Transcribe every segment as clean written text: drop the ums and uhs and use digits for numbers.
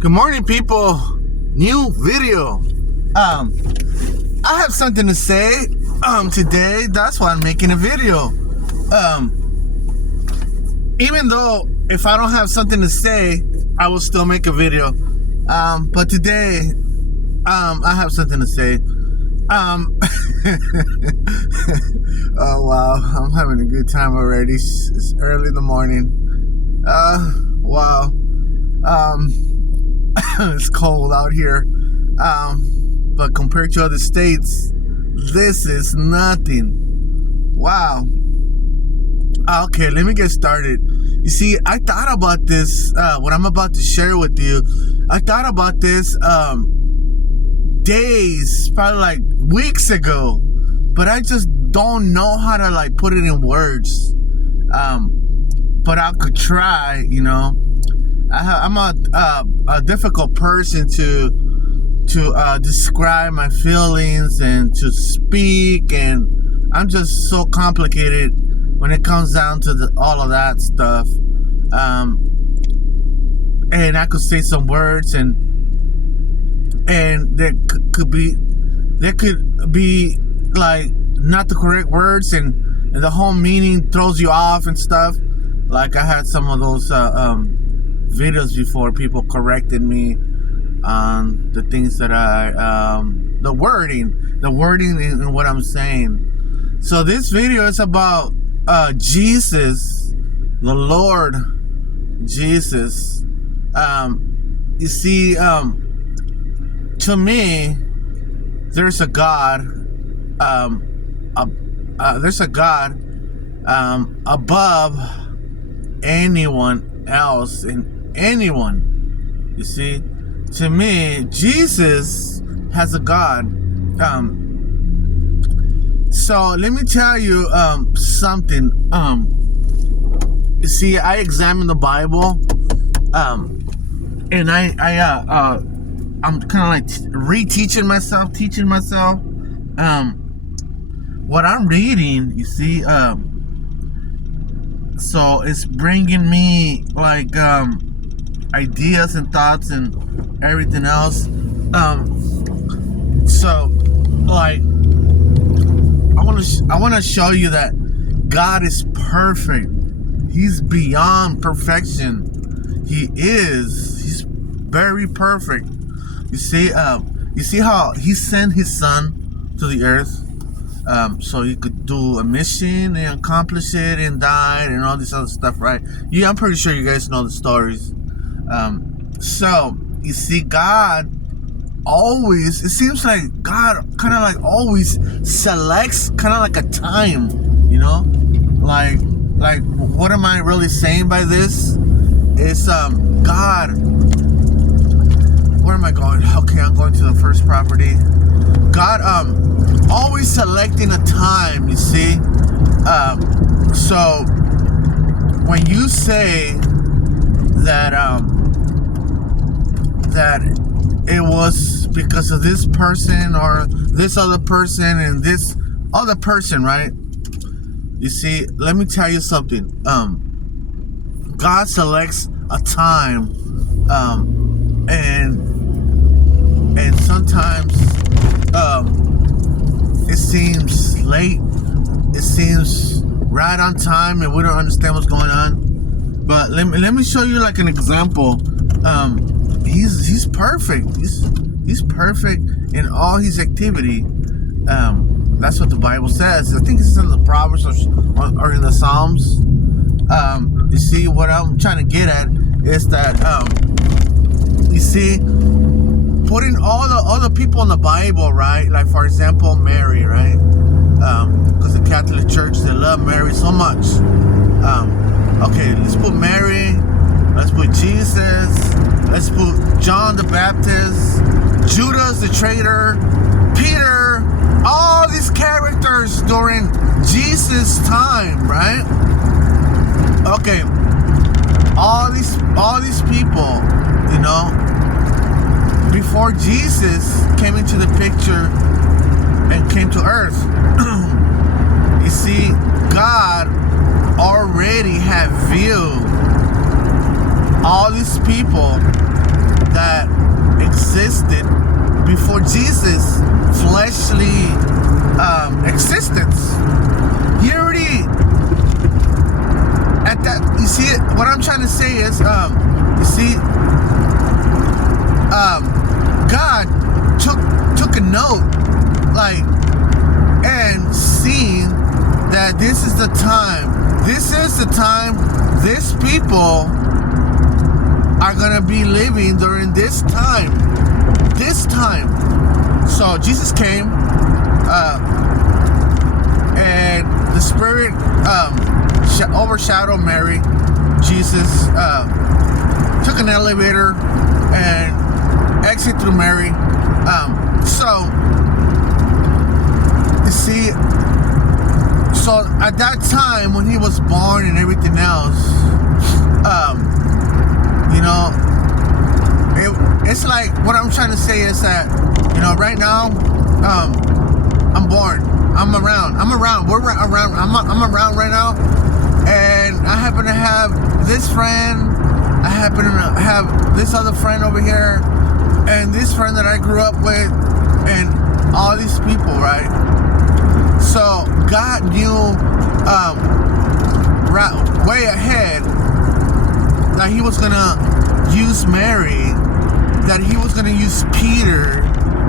Good morning, people. New video. I have something to say today. That's why I'm making a video. Even though if I don't have something to say, I will still make a video. But today, I have something to say. Oh wow, I'm having a good time already. It's early in the morning. Wow. It's cold out here. But compared to other states, this is nothing. Wow. Okay, let me get started. You see, I thought about this, what I'm about to share with you. I thought about this days, probably like weeks ago, but I just don't know how to like put it in words. But I could try, you know. I'm a difficult person to describe my feelings and to speak, and I'm just so complicated when it comes down to all of that stuff. And I could say some words, and there could be like not the correct words, and the whole meaning throws you off and stuff. Like I had some of those videos before, people corrected me on the things that the wording in what I'm saying. So this video is about Jesus, the Lord Jesus. You see, to me, there's a God. There's a God above anyone else and anyone. You see, to me, Jesus has a God. So let me tell you something. You see, I examine the Bible, and I'm kind of like teaching myself. What I'm reading, you see, so it's bringing me like ideas and thoughts and everything else. So like I want to show you that God is perfect. He's beyond perfection. He's very perfect. You see how he sent his son to the earth, so he could do a mission and accomplish it and died and all this other stuff, right? Yeah, I'm pretty sure you guys know the stories. So you see, God always, it seems like God kind of like always selects kind of like a time, you know, like what am I really saying by this? It's God, where am I going? Okay, I'm going to the first property. God always selecting a time, you see. So when you say that that it was because of this person or this other person and this other person, right? You see, let me tell you something. God selects a time, and sometimes it seems late, it seems right on time, and we don't understand what's going on. But let me show you like an example. He's perfect. He's perfect in all his activity. That's what the Bible says. I think it's in the Proverbs or in the Psalms. You see, what I'm trying to get at is that you see, putting all the other people in the Bible, right? Like for example, Mary, right? Because the Catholic Church, they love Mary so much. Okay, let's put Mary. Let's put Jesus. Let's put John the Baptist, Judas the traitor, Peter, all these characters during Jesus' time, right? Okay, all these people, you know, before Jesus came into the picture and came to earth, you see, God already had viewed all these people that existed before Jesus' fleshly existence. He already at that. You see it. What I'm trying to say is, you see, God took a note, like, and seen that this is the time. This is the time. This people are gonna be living during this time. This time. So Jesus came, and the Spirit overshadowed Mary. Jesus took an elevator and exit through Mary. So you see, so at that time when he was born and everything else, you know, it's like, what I'm trying to say is that, you know, right now, I'm born. I'm around. We're around. I'm around right now, and I happen to have this friend. I happen to have this other friend over here, and this friend that I grew up with, and all these people, right? So God knew right, way ahead that He was gonna use Mary, that He was gonna use Peter,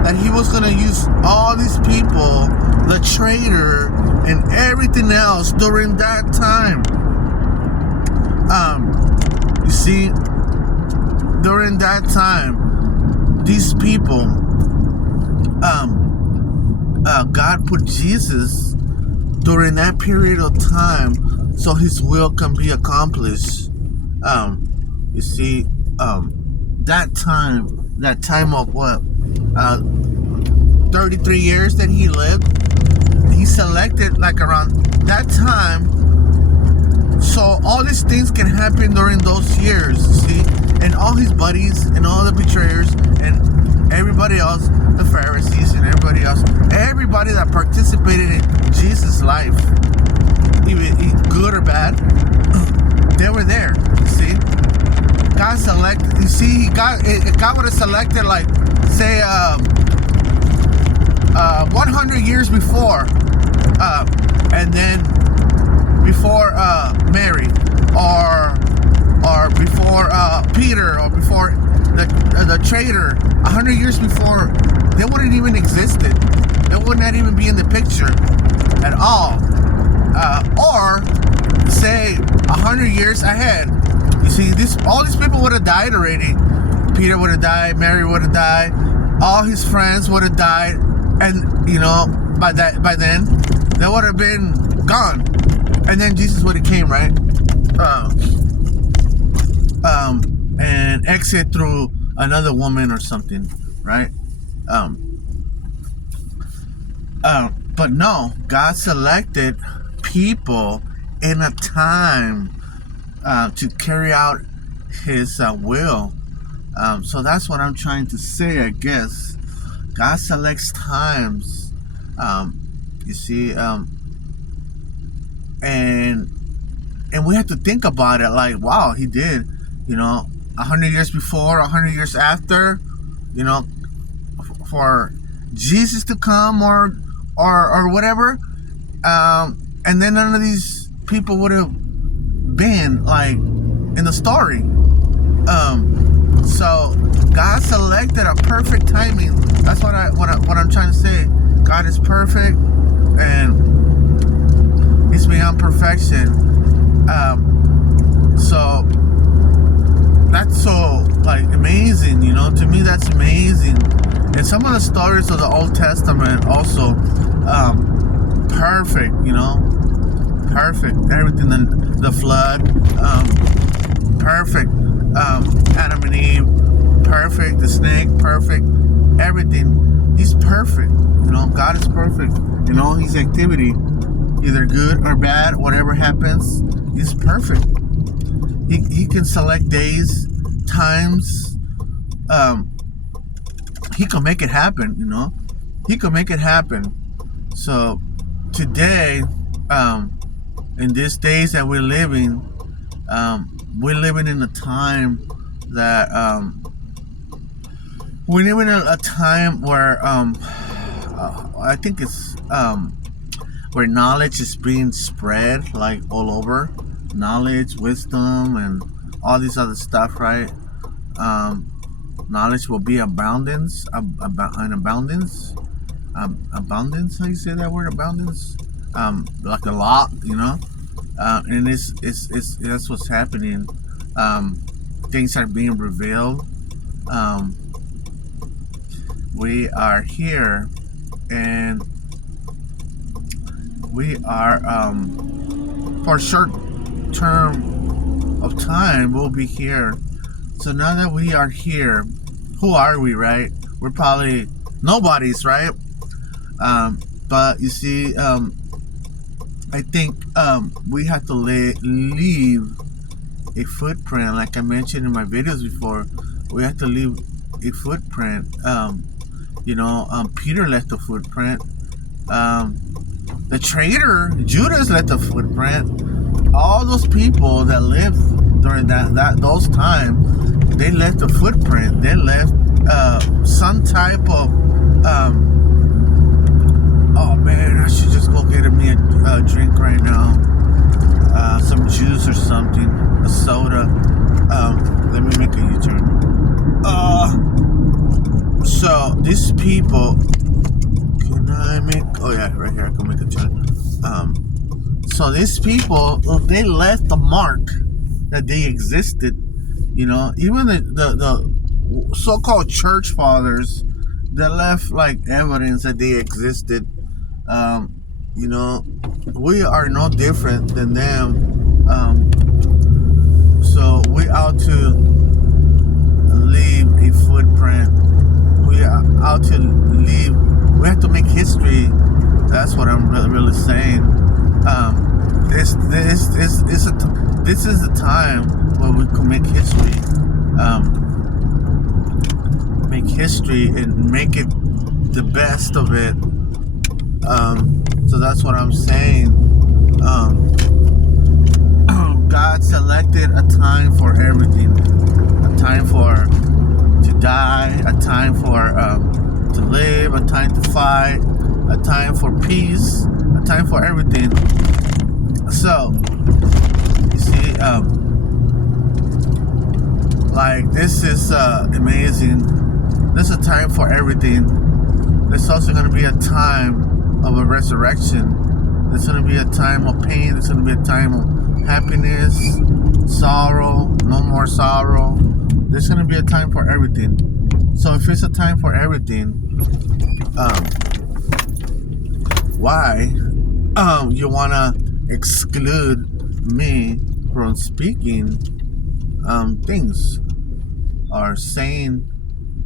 that He was gonna use all these people, the traitor, and everything else during that time. You see, during that time, these people, God put Jesus during that period of time so His will can be accomplished. You see, that time of what, 33 years that He lived, He selected like around that time, so all these things can happen during those years, you see, and all His buddies and all the betrayers and everybody else, the Pharisees and everybody else, everybody that participated in Jesus' life, even good or bad, they were there, you see. God selected, you see, God would have selected, like, say, 100 years before, and then before Mary, or before Peter, or before the traitor, 100 years before, they wouldn't even existed. They would not even be in the picture at all. Or say 100 years ahead. You see, all these people would have died already. Peter would have died. Mary would have died. All his friends would have died, and you know, by then, they would have been gone. And then Jesus would have came, right? And exit through another woman or something, right? But no, God selected people in a time to carry out His will. So that's what I'm trying to say, I guess. God selects times, you see, and we have to think about it like, wow, He did, you know, 100 years before, 100 years after, you know, for Jesus to come or whatever, and then none of these people would have been like in the story. So God selected a perfect timing. That's what I'm trying to say. God is perfect, and He's beyond perfection. So that's so like amazing, you know. To me, that's amazing. And some of the stories of the Old Testament also, perfect, you know, perfect. Everything, the flood, perfect. Adam and Eve, perfect. The snake, perfect. Everything. He's perfect. You know, God is perfect in all His activity, either good or bad. Whatever happens, He's perfect. He can select days, times. He can make it happen. You know, He can make it happen. So today, in these days that we're living in a time that we live in a time where I think it's where knowledge is being spread like all over, knowledge, wisdom, and all these other stuff, right? um Knowledge will be abundance, an abundance, abundance, how you say that word, abundance, like a lot, and it's that's what's happening. um Things are being revealed. um we are here, and we are, for a short term of time, we'll be here. So now that we are here, who are we, right? We're probably nobodies, right? But you see, I think we have to leave a footprint. Like I mentioned in my videos before, we have to leave a footprint. Peter left a footprint. The traitor Judas left a footprint. All those people that lived during those times, they left a footprint. They left some type of oh man, I should just go get me a drink right now. Some juice or something, a soda. Let me make a U-turn. So these people, can I make? Oh yeah, right here I can make a turn. So these people, they left the mark that they existed. Even the so-called church fathers, they left like evidence that they existed. We are no different than them. So we ought to leave a footprint. We are out to leave. We have to make history. That's what I'm really saying. This is the time where we can make history. Make history and make it the best of it. So that's what I'm saying. God selected a time for everything. A time to die. A time to live. A time to fight. A time for peace. A time for everything. So, you see, like, this is amazing. This is a time for everything. There's also going to be a time of a resurrection. There's going to be a time of pain. There's going to be a time of happiness, sorrow, no more sorrow. There's going to be a time for everything. So if it's a time for everything, why you want to exclude me from speaking things or saying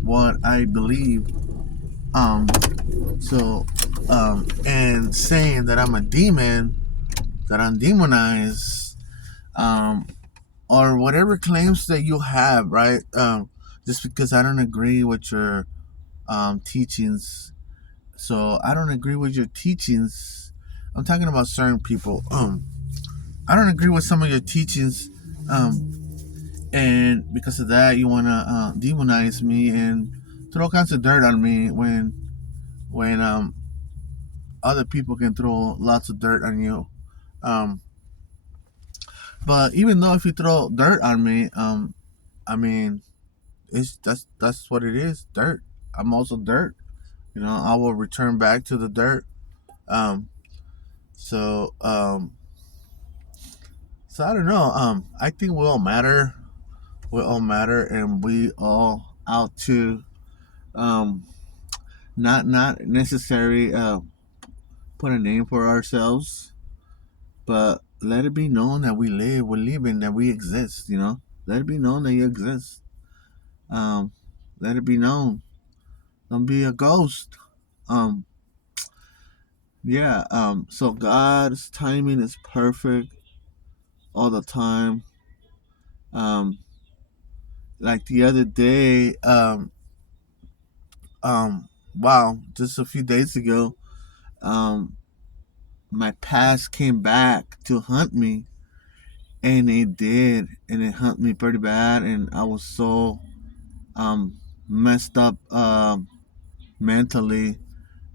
what I believe? And saying that I'm a demon, that I'm demonized, or whatever claims that you have, right? Just because I don't agree with your teachings. So I don't agree with your teachings. I'm talking about certain people. I don't agree with some of your teachings, and because of that, you want to demonize me and throw all kinds of dirt on me when other people can throw lots of dirt on you. But even though if you throw dirt on me, I mean, that's what it is, dirt. I'm also dirt. I will return back to the dirt. So I don't know. I think we all matter. We all matter, and we all out to not necessarily put a name for ourselves, but let it be known that we're living, that we exist. Let it be known that you exist. Let it be known. Don't be a ghost. So God's timing is perfect all the time. Like the other day, wow, just a few days ago, my past came back to hunt me, and it did, and it hunt me pretty bad, and I was so messed up mentally.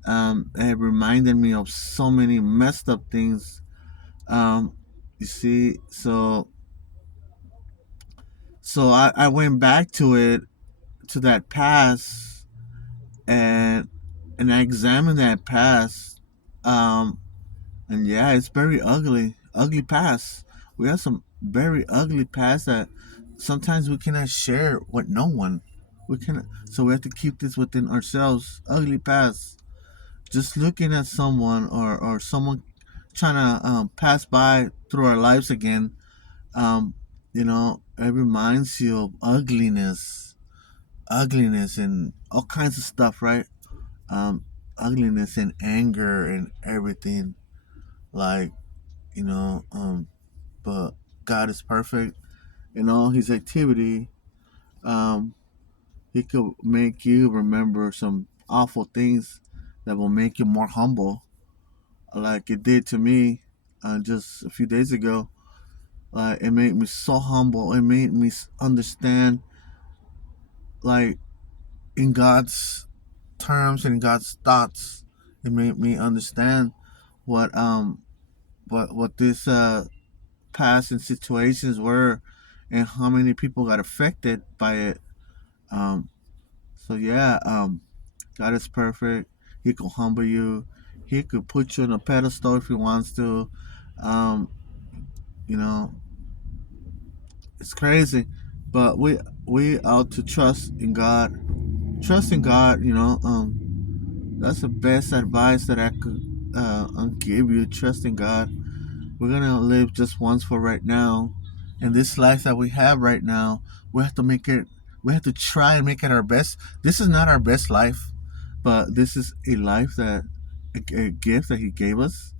It reminded me of so many messed up things. Um, you see, so I went back to it, to that past, and I examined that past. Um, and yeah, it's very ugly past. We have some very ugly past that sometimes we cannot share with no one. We cannot, so we have to keep this within ourselves. Ugly past. Just looking at someone, or someone trying to pass by through our lives again, um, it reminds you of ugliness and all kinds of stuff, right? Um, ugliness and anger and everything. Like, you know, um, but God is perfect in all His activity. Um, he could make you remember some awful things that will make you more humble, like it did to me just a few days ago. It made me so humble. It made me understand, like, in God's terms and God's thoughts. It made me understand what what this past and situations were, and how many people got affected by it. Um, so yeah, God is perfect. He could humble you. He could put you on a pedestal if he wants to. Um, you know, it's crazy, but we ought to trust in God. Trust in God. That's the best advice that I could give you. Trust in God. We're gonna live just once for right now, and this life that we have right now, we have to make it. We have to try and make it our best. This is not our best life, but this is a life that a gift that He gave us.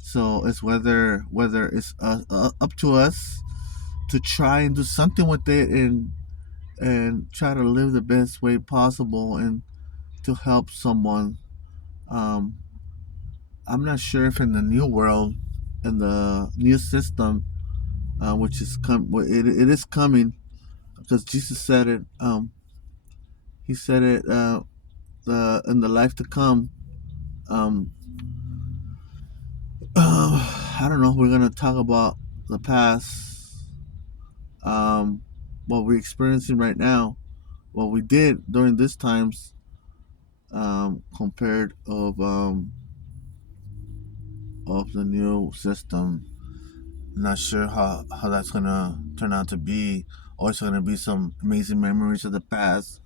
So it's whether it's up to us to try and do something with it, and try to live the best way possible, and to help someone. Um, I'm not sure if in the new world, in the new system, which is it is coming, because Jesus said it. He said it in the life to come. Um, I don't know. We're gonna talk about the past, um, what we're experiencing right now, what we did during these times, compared of the new system. Not sure how that's gonna turn out to be. Also, gonna be some amazing memories of the past,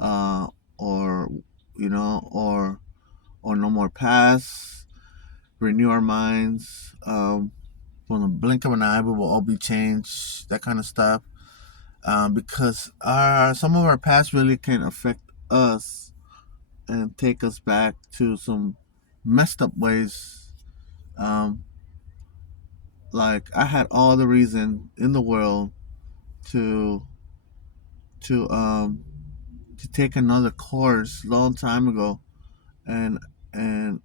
uh, or or no more past. Renew our minds. From the blink of an eye, we will all be changed. That kind of stuff. Because our some of our past really can affect us and take us back to some messed up ways. Um, like, I had all the reason in the world to to um to take another course long time ago, and and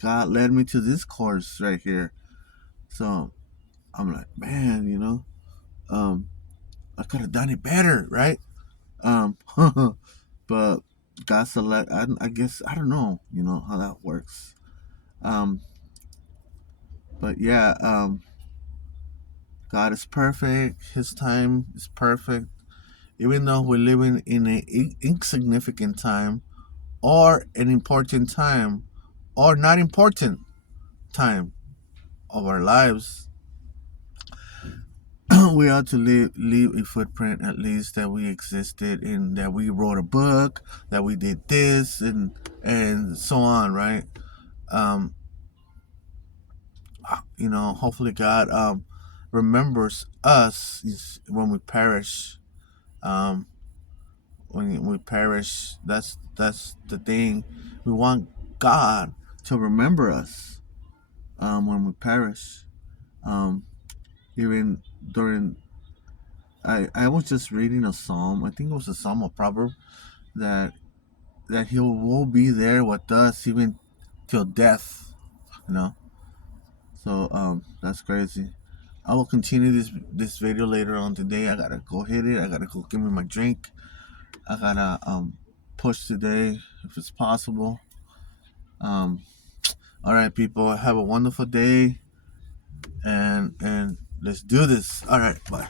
God led me to this course right here. So I'm like, man, um, I could have done it better, right? Um, but God select. I guess I don't know, how that works. Um, but yeah, God is perfect. His time is perfect. Even though we're living in an insignificant time, or an important time, or not important time of our lives, we ought to leave a footprint, at least, that we existed, and that we wrote a book, that we did this, and so on, right? Um, hopefully God remembers us when we perish. Um, when we perish, that's the thing. We want God to remember us when we perish. Um, Even during, I was just reading a psalm. I think it was a psalm or proverb, that He will be there with us even till death. You know. So that's crazy. I will continue this video later on today. I gotta go hit it. I gotta go give me my drink. I gotta push today if it's possible. All right, people, have a wonderful day, and let's do this. All right, bye.